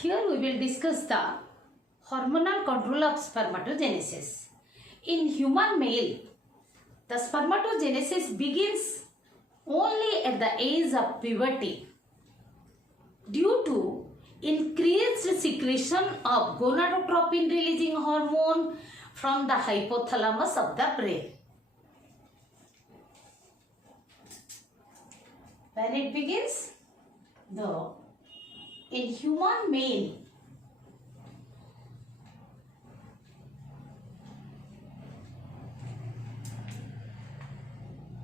Here we will discuss the hormonal control of spermatogenesis. In human male, the spermatogenesis begins only at the age of puberty due to increased secretion of gonadotropin releasing hormone from the hypothalamus of the brain. When it begins, in human male,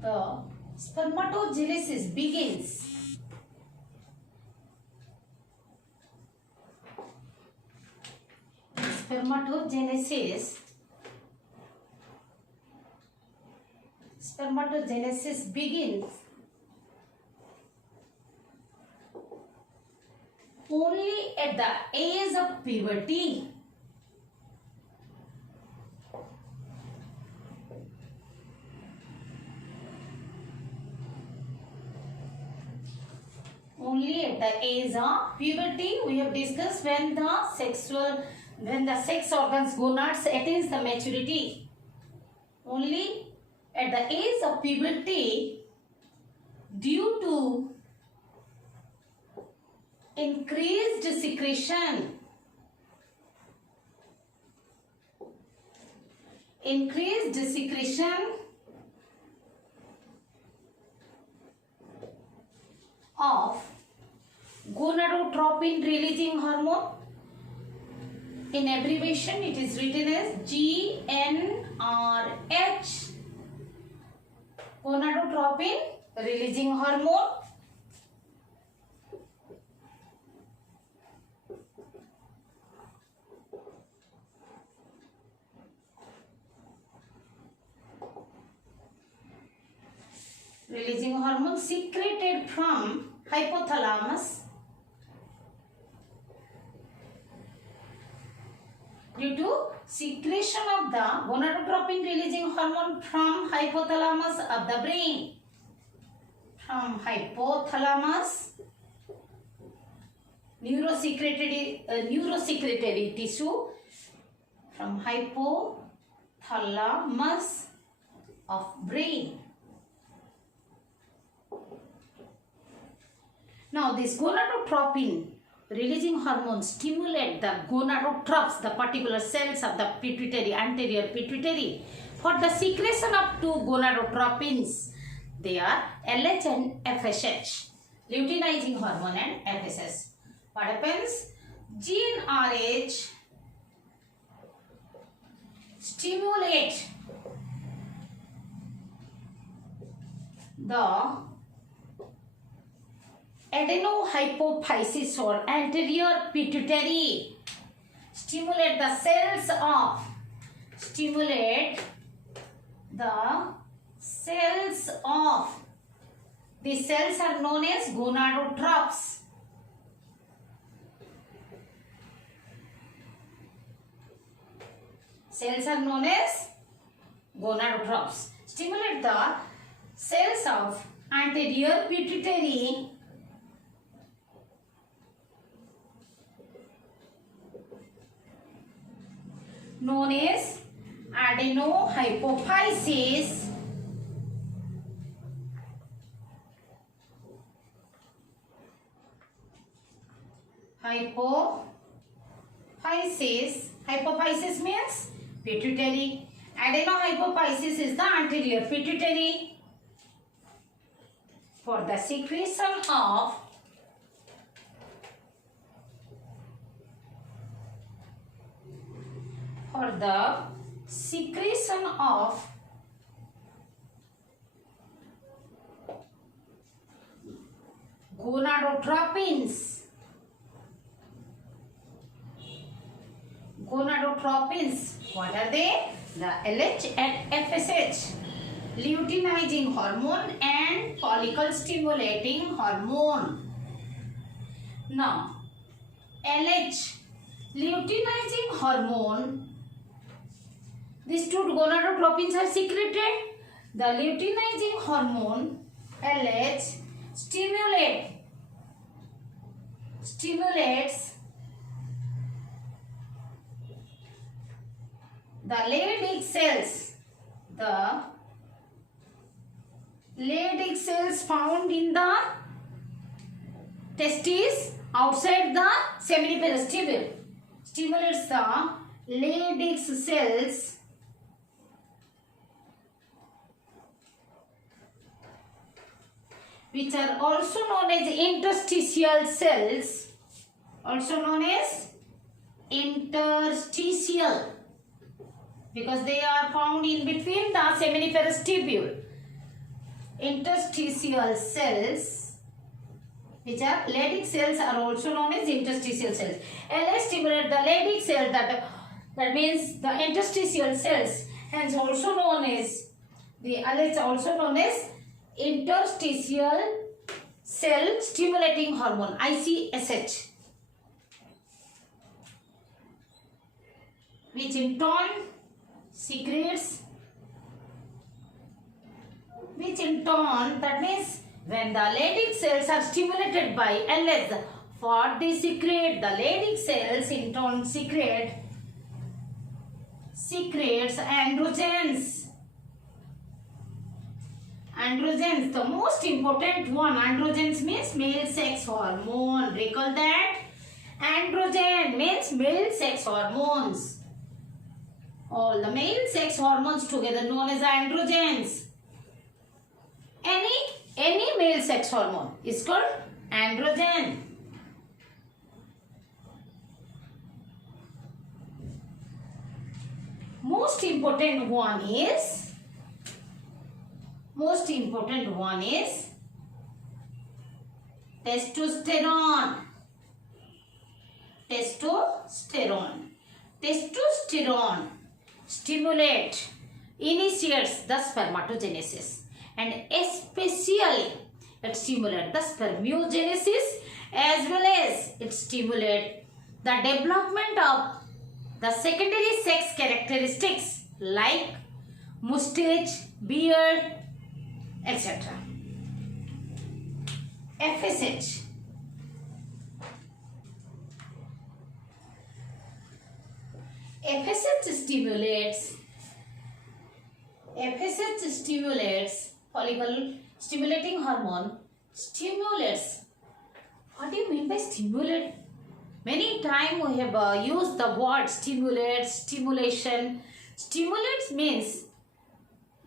the spermatogenesis begins Spermatogenesis begins only at the age of puberty. Only at the age of puberty. We have discussed when the sex organs gonads attains the maturity. Only at the age of puberty, due to increased secretion of gonadotropin releasing hormone. In abbreviation, it is written as GnRH, gonadotropin releasing hormone. Releasing hormone secreted from hypothalamus due to secretion of the gonadotropin releasing hormone from hypothalamus of the brain. From hypothalamus, neurosecretory tissue, from hypothalamus of brain. Now this gonadotropin releasing hormone stimulate the gonadotropes, the particular cells of the pituitary, anterior pituitary, for the secretion of two gonadotropins. They are LH and FSH, luteinizing hormone and FSH. What happens? GnRH stimulate the adenohypophysis or anterior pituitary, stimulate the cells of these cells are known as gonadotropes. Cells are known as gonadotropes. Stimulate the cells of anterior pituitary known as adenohypophysis hypophysis means pituitary. Adenohypophysis is the anterior pituitary. For the secretion of gonadotropins. What are they? The LH and FSH, luteinizing hormone and follicle stimulating hormone. Now, LH, luteinizing hormone, these two gonadotropins are secreted. The luteinizing hormone LH stimulates the Leydig cells found in the testes outside the seminiferous tubule stimulates the Leydig cells which are also known as interstitial cells, because they are found in between the seminiferous tubule. Interstitial cells, which are Leydig cells, are also known as interstitial cells. LH stimulate the Leydig cell, that means the interstitial cells, hence also known as the LH, also known as interstitial cell stimulating hormone, ICSH, which in turn secretes, that means when the Leydig cells are stimulated by LH, what they secrete, the Leydig cells in turn secretes androgens. Androgens, the most important one. Androgens means male sex hormone. Recall that. Androgen means male sex hormones. All the male sex hormones together known as androgens. Any male sex hormone is called androgen. Most important one is testosterone. Testosterone initiates the spermatogenesis, and especially it stimulates the spermiogenesis, as well as it stimulates the development of the secondary sex characteristics like mustache, beard, etc. FSH. Follicle stimulating hormone stimulates. What do you mean by stimulate? Many times we have used the word stimulate, stimulation. Stimulates means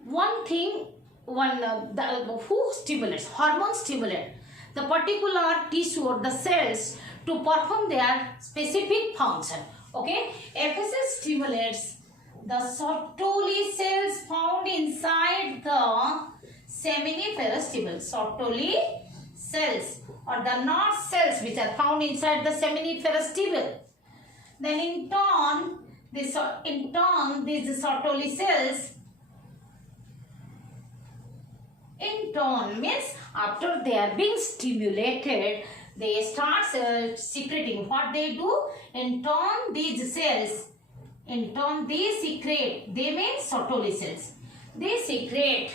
one thing, who stimulates? Hormone stimulate the particular tissue or the cells to perform their specific function. Okay, FSH stimulates the Sertoli cells found inside the seminiferous tubule. Sertoli cells or the knot cells which are found inside the seminiferous tubule. Then in turn these Sertoli cells means after they are being stimulated, they start secreting. What they do? In turn these cells, they secrete. They mean Sertoli cells. They secrete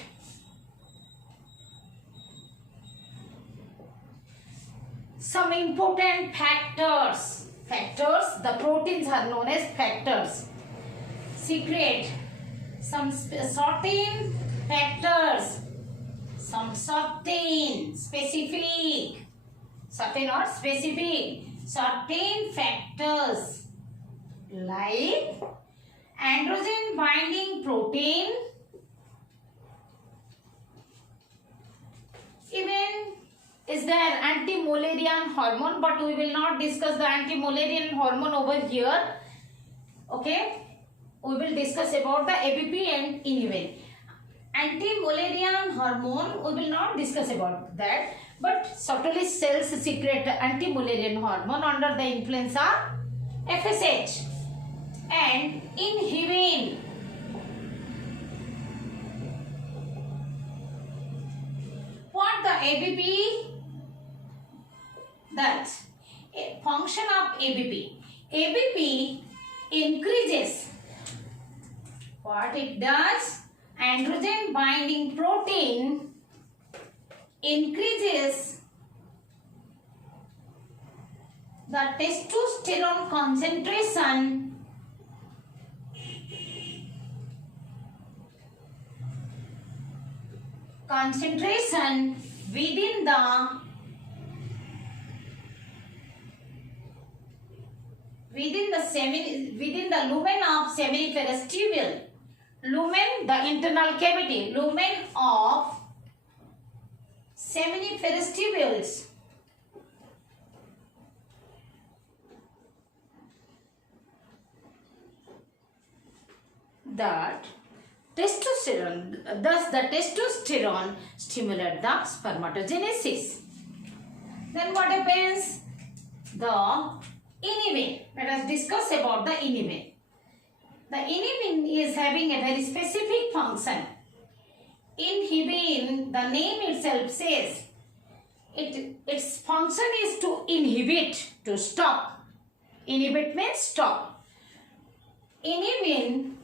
some important factors. The proteins are known as factors. Secrete some certain factors. Some certain factors like androgen binding protein, even is there anti-Mullerian hormone, but we will not discuss the anti-Mullerian hormone over here. Okay, we will discuss about the ABP and inhibin. Anti-Mullerian hormone, we will not discuss about that, but Sertoli cells secrete anti-Mullerian hormone under the influence of FSH and inhibin. What the ABP? That a function of ABP. ABP increases. What it does? Androgen binding protein increases the testosterone concentration concentration within the lumen of seminiferous tubule. Lumen, the internal cavity. Lumen of seminiferous tubules. That testosterone, thus the testosterone stimulates the spermatogenesis. Then what happens? The inhibin. Let us discuss about the inhibin. The inhibin is having a very specific function. Inhibin, the name itself says, its function is to inhibit, to stop. Inhibit means stop. Inhibin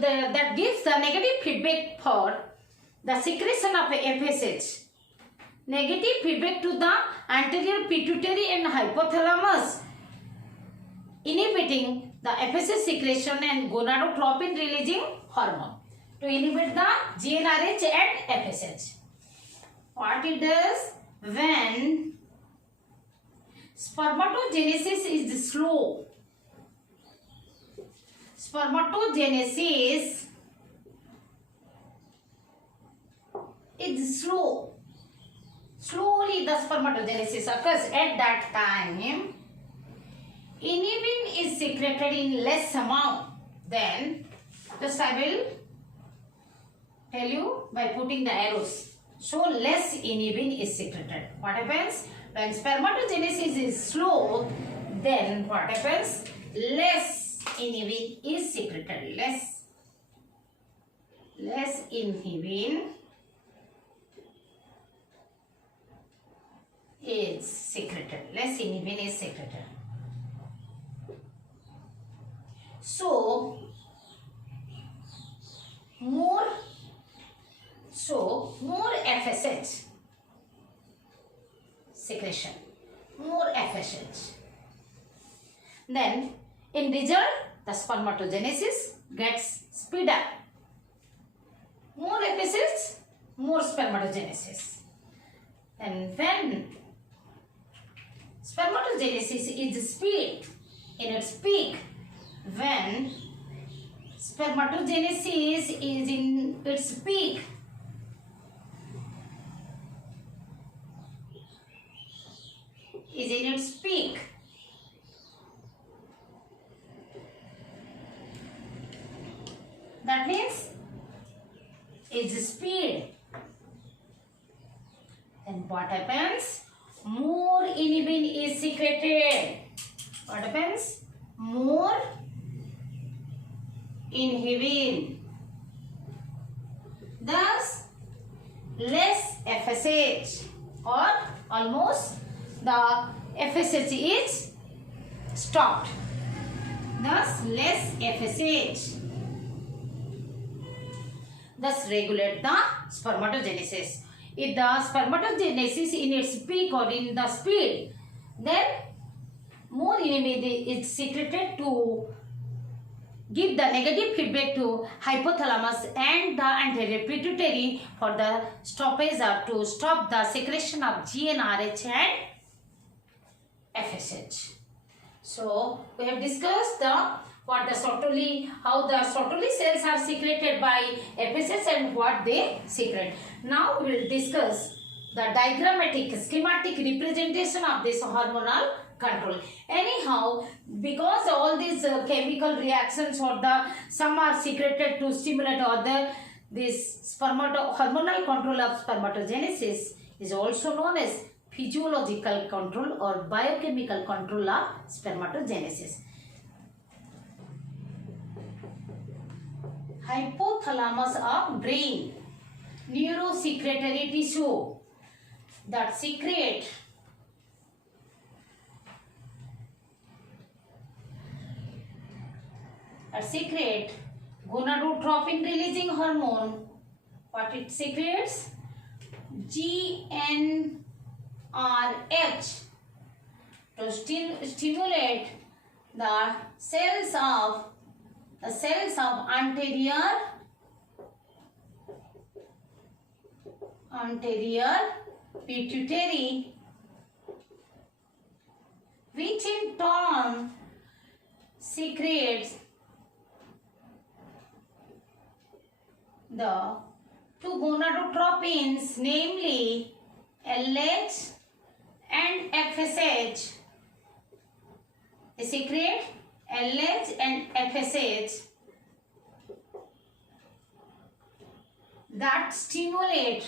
that gives the negative feedback for the secretion of FSH. Negative feedback to the anterior pituitary and hypothalamus, inhibiting the FSH secretion and gonadotropin releasing hormone to inhibit the GnRH and FSH. What it does when spermatogenesis is slow? Spermatogenesis is slow. Slowly the spermatogenesis occurs. At that time, inhibin is secreted in less amount. Then, just I will tell you by putting the arrows. So, less inhibin is secreted. What happens? When spermatogenesis is slow, then what happens? Less inhibin is secreted. Less inhibin is secreted. Less inhibin is secreted. So more FSH secretion. More FSH. Then in result, the spermatogenesis gets speed up. More FSH, more spermatogenesis. And when spermatogenesis is speed in its peak, when spermatogenesis is in its peak, that means its speed, then what happens? More inhibin is secreted. What happens? More inhibin. Thus, less FSH, or almost the FSH is stopped. Thus, less FSH. Thus, regulate the spermatogenesis. If the spermatogenesis in its peak or in the speed, then more inhibin is secreted to give the negative feedback to hypothalamus and the anterior pituitary for the stoppage or to stop the secretion of GnRH and FSH. So we have discussed how the Sertoli cells are secreted by FSH and what they secrete. Now we will discuss the diagrammatic schematic representation of this hormonal control. Anyhow, because all these chemical reactions or some are secreted to stimulate this hormonal control of spermatogenesis is also known as physiological control or biochemical control of spermatogenesis. Hypothalamus of brain, neurosecretory tissue that secrete gonadotropin releasing hormone. What it secretes? GnRH to stimulate the cells of the cells of anterior pituitary, which in turn secretes the two gonadotropins, namely LH and FSH. They secrete LH and FSH that stimulate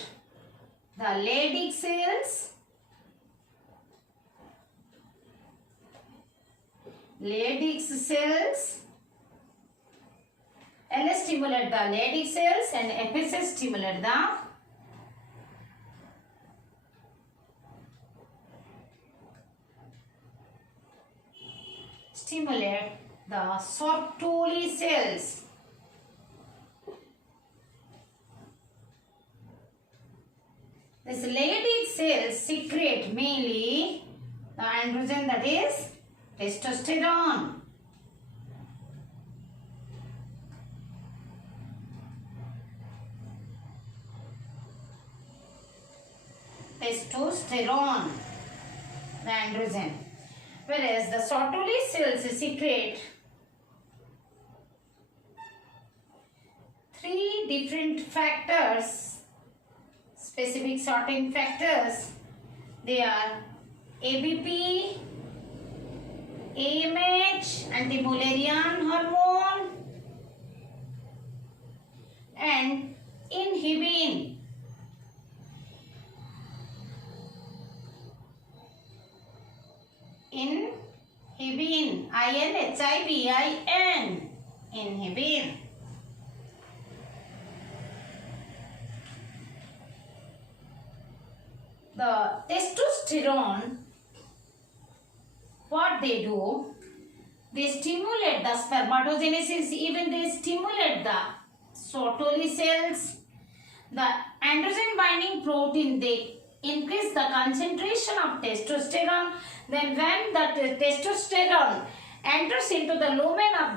the Leydig cells, LH stimulate the Leydig cells and FSH stimulate the Sertoli cells. This Leydig cells secrete mainly the androgen, that is testosterone. Testosterone, the androgen. Whereas the Sertoli cells secrete three different factors, specific sorting factors. They are ABP, AMH, anti-Mullerian hormone, and inhibin. Inhibin, INHIBIN, inhibin. The testosterone, what they do, they stimulate the spermatogenesis, even they stimulate the Sertoli cells. The androgen binding protein, they increase the concentration of testosterone. Then when the testosterone enters into the lumen of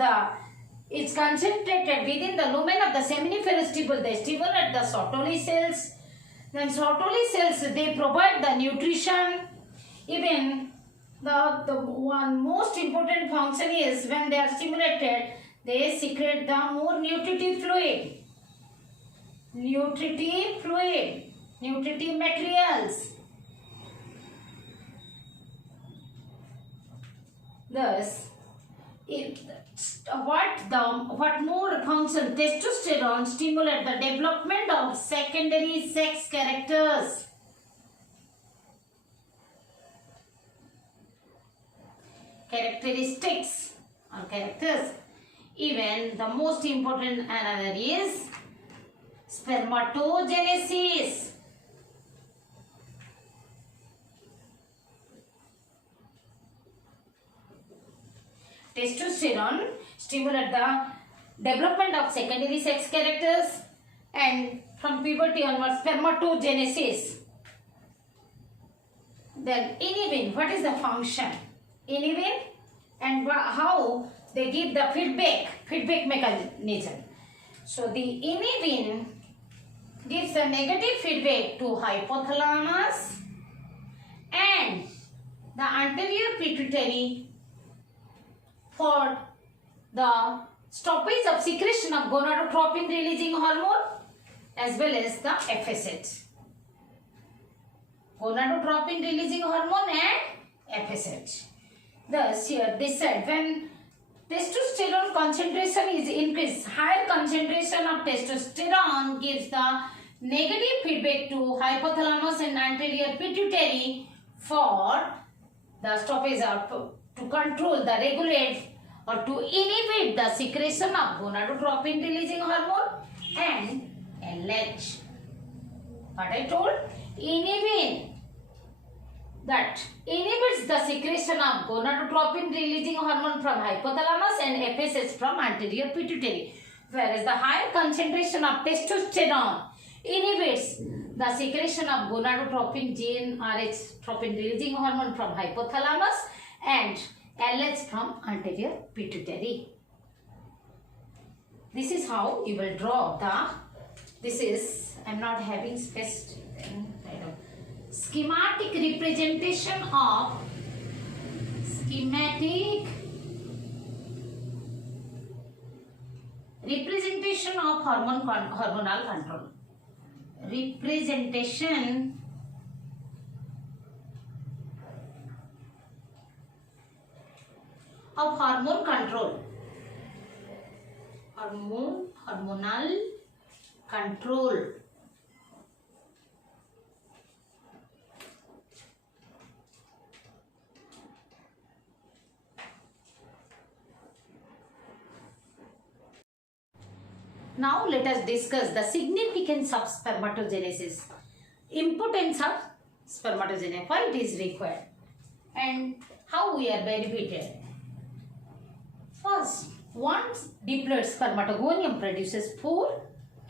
it's concentrated within the lumen of the seminiferous tubule, they stimulate the Sertoli cells. Then Sertoli cells, they provide the nutrition. Even the one most important function is when they are stimulated, they secrete the more nutritive materials. Thus, what more function? Testosterone stimulate the development of secondary sex characters. Characteristics or characters. Even the most important another is spermatogenesis. Testosterone stimulate the development of secondary sex characters, and from puberty onwards spermatogenesis. Then inhibin, what is the function? Inhibin and how they give the feedback mechanism. So the inhibin gives a negative feedback to hypothalamus and the anterior pituitary for the stoppage of secretion of gonadotropin releasing hormone as well as the FSH. Gonadotropin releasing hormone and FSH. Thus here this said when testosterone concentration is increased, higher concentration of testosterone gives the negative feedback to hypothalamus and anterior pituitary for the stoppage of to control, the regulate or to inhibit the secretion of gonadotropin releasing hormone and LH. What I told? Inhibin, that inhibits the secretion of gonadotropin releasing hormone from hypothalamus and FSH from anterior pituitary. Whereas the higher concentration of testosterone inhibits the secretion of gonadotropin GnRH tropin releasing hormone from hypothalamus and LH from anterior pituitary. this is how you will draw the, this is, I'm not having space, schematic representation of, hormonal control. Representation of hormonal control. Now let us discuss the significance of spermatogenesis, importance of spermatogenesis, why it is required, and how we are benefited. First, one diploid spermatogonium produces 4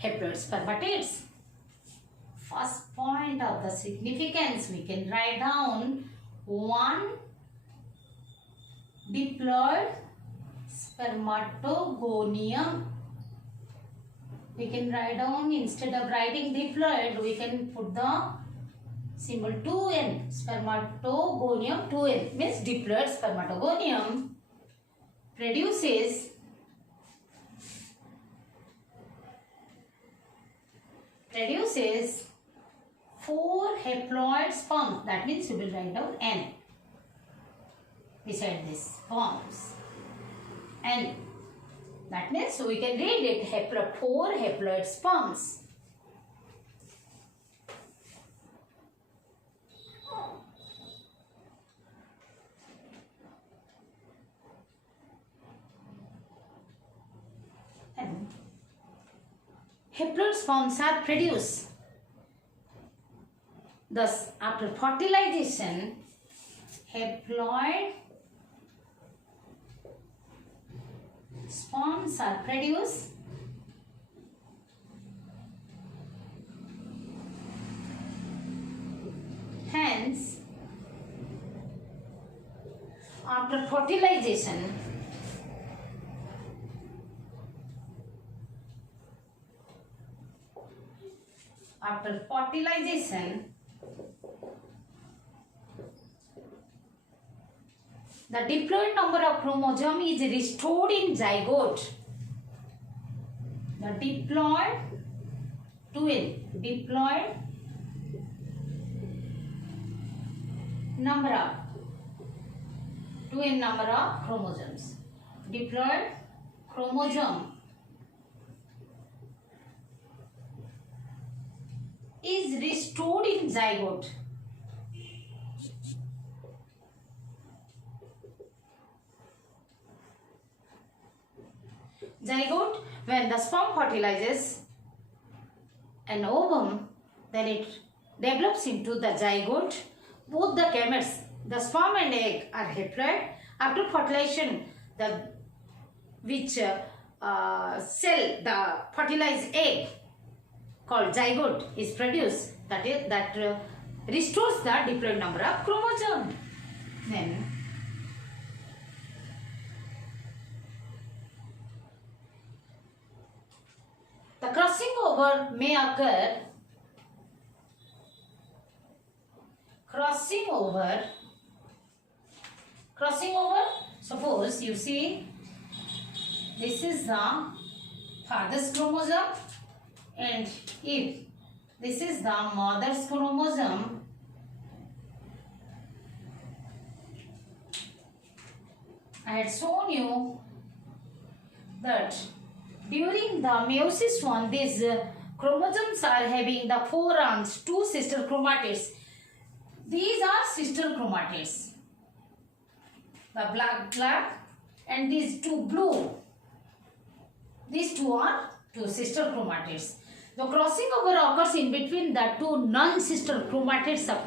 haploid spermatids. First point of the significance, we can write down one diploid spermatogonium. We can write down, instead of writing diploid, we can put the symbol 2n. Spermatogonium 2n means diploid spermatogonium produces produces 4 haploid sperm. That means you will write down N beside this sperms. N. That means we can read it 4 haploid sperms. And haploid sperms are produced. Thus, after fertilization, haploid sperms are produced. Hence, after fertilization, the diploid number of chromosome is restored in zygote. The diploid number of 2n number of chromosomes. Diploid chromosome is restored in zygote. Zygote, when the sperm fertilizes an ovum, then it develops into the zygote. Both the gametes, the sperm and egg, are haploid. After fertilization, the cell, the fertilized egg called zygote is produced. That restores the diploid number of chromosome. Then the crossing over may occur. Crossing over. Suppose you see, this is the father's chromosome, and if this is the mother's chromosome, I had shown you that during the meiosis one, these chromosomes are having the 4 arms, 2 sister chromatids. These are sister chromatids. The black, and these 2 blue. These 2 are 2 sister chromatids. The crossing over occurs in between the 2 non-sister chromatids of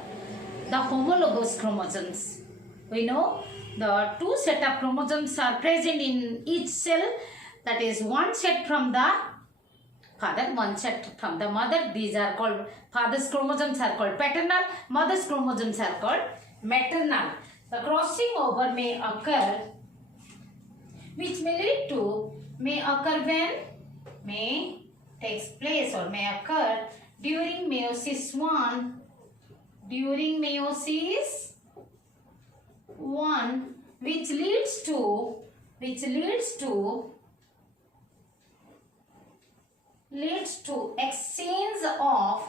the homologous chromosomes. We know the 2 set of chromosomes are present in each cell. That is, 1 set from the father, 1 set from the mother. These are called, father's chromosomes are called paternal, mother's chromosomes are called maternal. The crossing over may occur, which may occur when may takes place or may occur during meiosis 1. During meiosis 1, which leads to exchange of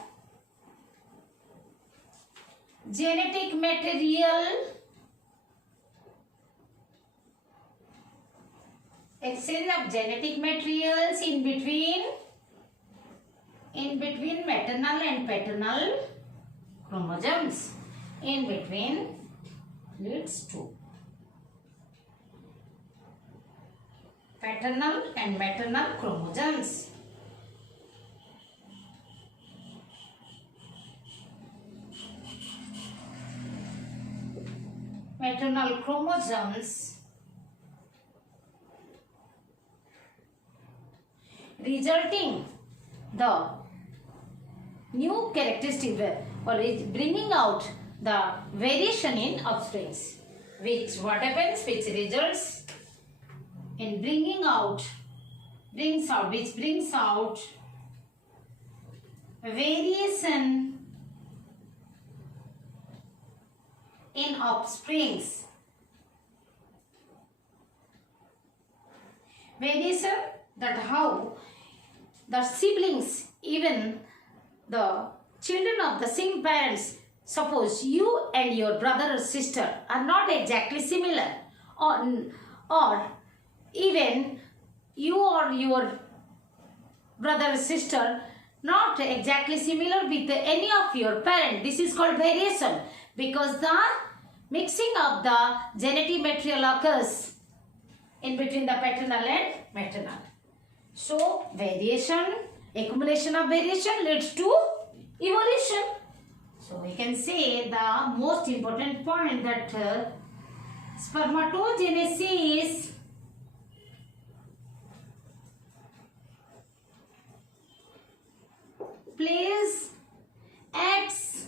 genetic material, in between maternal and paternal chromosomes. In between leads to paternal and maternal chromosomes. Maternal chromosomes resulting the new characteristic or is bringing out the variation in offsprings, which results in brings out variation in offsprings. Variation, that how the siblings, even the children of the same parents, suppose you and your brother or sister are not exactly similar, or even you or your brother or sister not exactly similar with any of your parent. This is called variation, because the mixing of the genetic material occurs in between the paternal and maternal. So variation, accumulation of variation leads to evolution. So we can say the most important point that spermatogenesis acts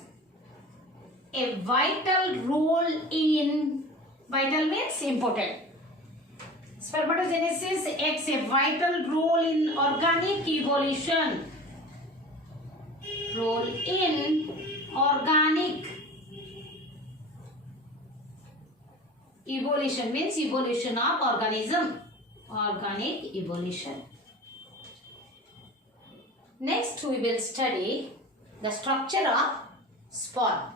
a vital role in, vital means important. Spermatogenesis acts a vital role in organic evolution. Role in organic evolution means evolution of organism. Organic evolution. Next we will study the structure of sperm.